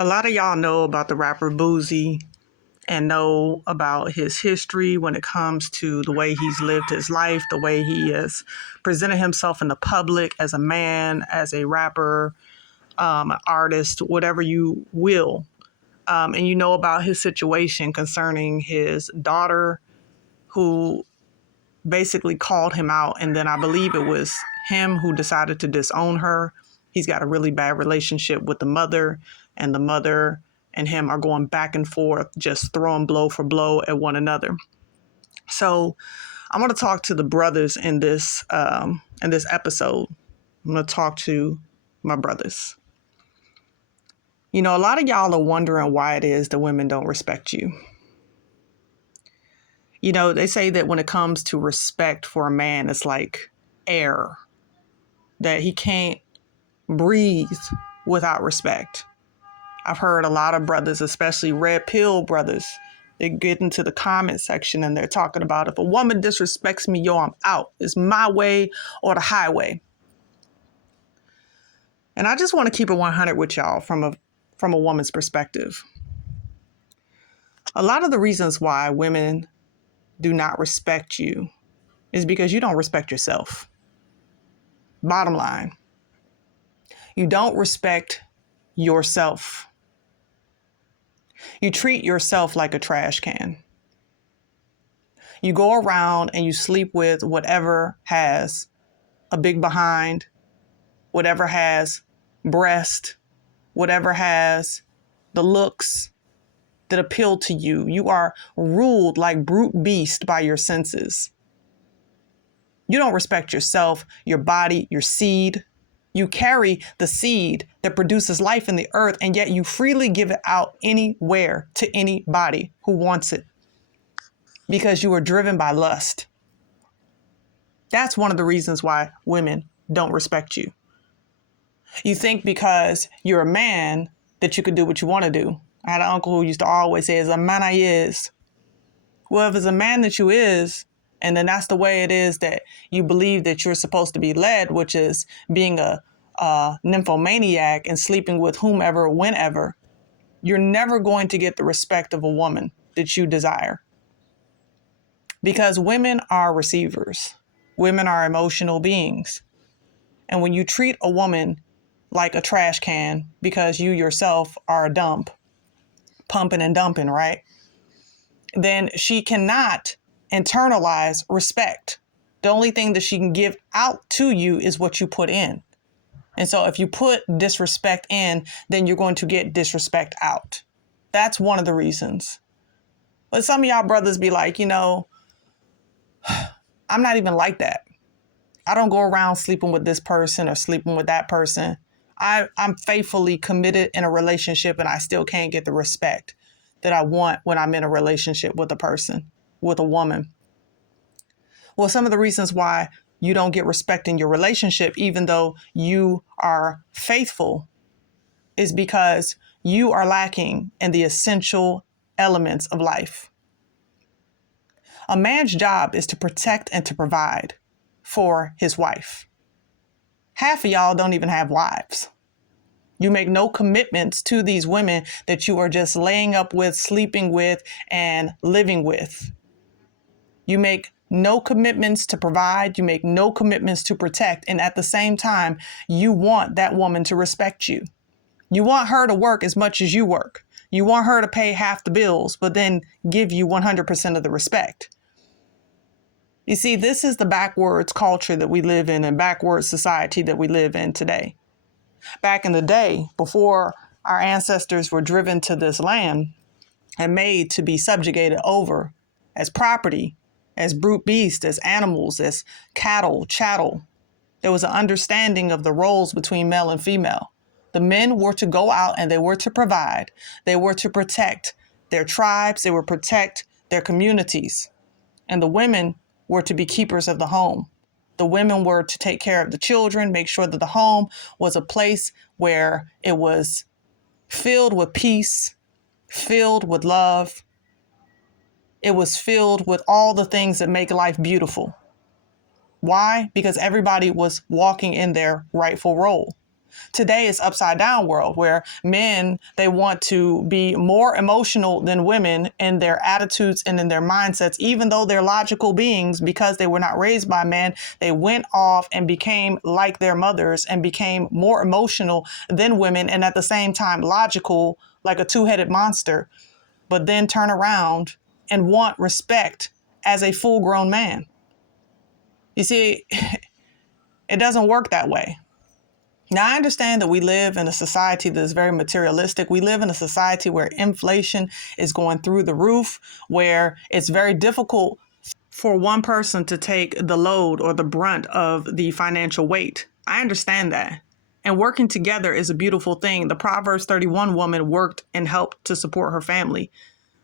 A lot of y'all know about the rapper Boozie and know about his history when it comes to the way he's lived his life, the way he has presented himself in the public as a man, as a rapper, an artist, whatever you will. And you know about his situation concerning his daughter, who basically called him out. And then I believe it was him who decided to disown her. He's got a really bad relationship with the mother, and the mother and him are going back and forth, just throwing blow for blow at one another. So I want to talk to the brothers in this episode. I'm going to talk to my brothers. You know, a lot of y'all are wondering why it is that women don't respect you. You know, they say that when it comes to respect for a man, it's like air, that he can't breathe without respect. I've heard a lot of brothers, especially red pill brothers, they get into the comment section and they're talking about, if a woman disrespects me, yo, I'm out. It's my way or the highway. And I just want to keep it 100 with y'all from a woman's perspective. A lot of the reasons why women do not respect you is because you don't respect yourself. Bottom line, you don't respect yourself. You treat yourself like a trash can. You go around and you sleep with whatever has a big behind, whatever has breast, whatever has the looks that appeal to you. You are ruled like brute beast by your senses. You don't respect yourself, your body, your seed. You carry the seed that produces life in the earth, and yet you freely give it out anywhere to anybody who wants it because you are driven by lust. That's one of the reasons why women don't respect you. You think because you're a man that you could do what you want to do. I had an uncle who used to always say, "As a man I is." Well, if it's a man that you is, and then that's the way it is that you believe that you're supposed to be led, which is being a nymphomaniac and sleeping with whomever, whenever, you're never going to get the respect of a woman that you desire. Because women are receivers. Women are emotional beings. And when you treat a woman like a trash can because you yourself are a dump, pumping and dumping, right? Then she cannot internalize respect. The only thing that she can give out to you is what you put in. And so if you put disrespect in, then you're going to get disrespect out. That's one of the reasons. But some of y'all brothers be like, you know, I'm not even like that. I don't go around sleeping with this person or sleeping with that person. I'm faithfully committed in a relationship, and I still can't get the respect that I want when I'm in a relationship with a person, with a woman. Well, some of the reasons why you don't get respect in your relationship, even though you are faithful, is because you are lacking in the essential elements of life. A man's job is to protect and to provide for his wife. Half of y'all don't even have wives. You make no commitments to these women that you are just laying up with, sleeping with, and living with. You make no commitments to provide. You make no commitments to protect. And at the same time, you want that woman to respect you. You want her to work as much as you work. You want her to pay half the bills, but then give you 100% of the respect. You see, this is the backwards culture that we live in and backwards society that we live in today. Back in the day, before our ancestors were driven to this land and made to be subjugated over as property, as brute beasts, as animals, as cattle, chattel, there was an understanding of the roles between male and female. The men were to go out and they were to provide. They were to protect their tribes. They were to protect their communities. And the women were to be keepers of the home. The women were to take care of the children, make sure that the home was a place where it was filled with peace, filled with love. It was filled with all the things that make life beautiful. Why? Because everybody was walking in their rightful role. Today it's upside down world where men, they want to be more emotional than women in their attitudes and in their mindsets, even though they're logical beings. Because they were not raised by men, they went off and became like their mothers and became more emotional than women, and at the same time logical like a two-headed monster, but then turn around and want respect as a full-grown man. You see, it doesn't work that way. Now, I understand that we live in a society that is very materialistic. We live in a society where inflation is going through the roof, where it's very difficult for one person to take the load or the brunt of the financial weight. I understand that. And working together is a beautiful thing. The Proverbs 31 woman worked and helped to support her family.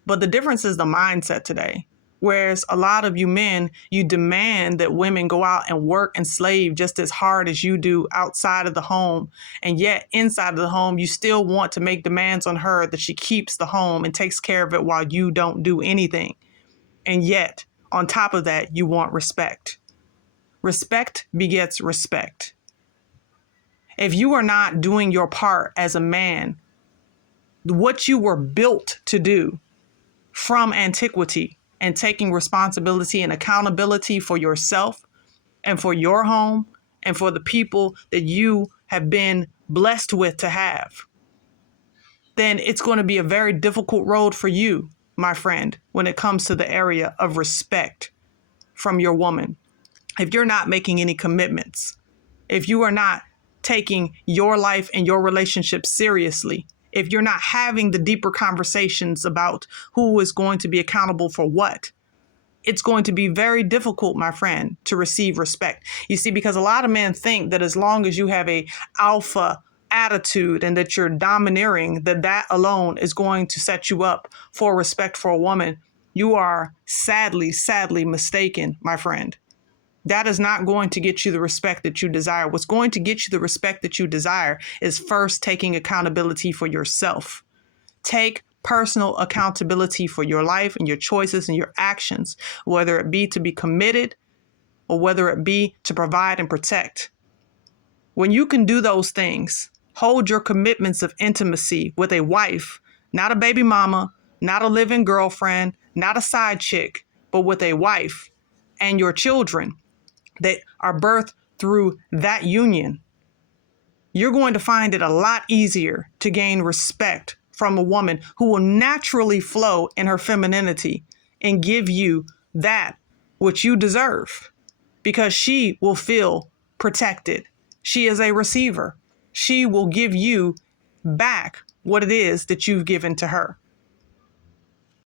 But the difference is the mindset today. Whereas a lot of you men, you demand that women go out and work and slave just as hard as you do outside of the home. And yet inside of the home, you still want to make demands on her that she keeps the home and takes care of it while you don't do anything. And yet, on top of that, you want respect. Respect begets respect. If you are not doing your part as a man, what you were built to do from antiquity, and taking responsibility and accountability for yourself and for your home and for the people that you have been blessed with to have, then it's going to be a very difficult road for you, my friend, when it comes to the area of respect from your woman. If you're not making any commitments, if you are not taking your life and your relationship seriously, if you're not having the deeper conversations about who is going to be accountable for what, it's going to be very difficult, my friend, to receive respect. You see, because a lot of men think that as long as you have a alpha attitude and that you're domineering, that alone is going to set you up for respect for a woman. You are sadly mistaken, my friend. That is not going to get you the respect that you desire. What's going to get you the respect that you desire is first taking accountability for yourself. Take personal accountability for your life and your choices and your actions, whether it be to be committed or whether it be to provide and protect. When you can do those things, hold your commitments of intimacy with a wife, not a baby mama, not a living girlfriend, not a side chick, but with a wife and your children that are birthed through that union, you're going to find it a lot easier to gain respect from a woman who will naturally flow in her femininity and give you that which you deserve, because she will feel protected. She is a receiver. She will give you back what it is that you've given to her.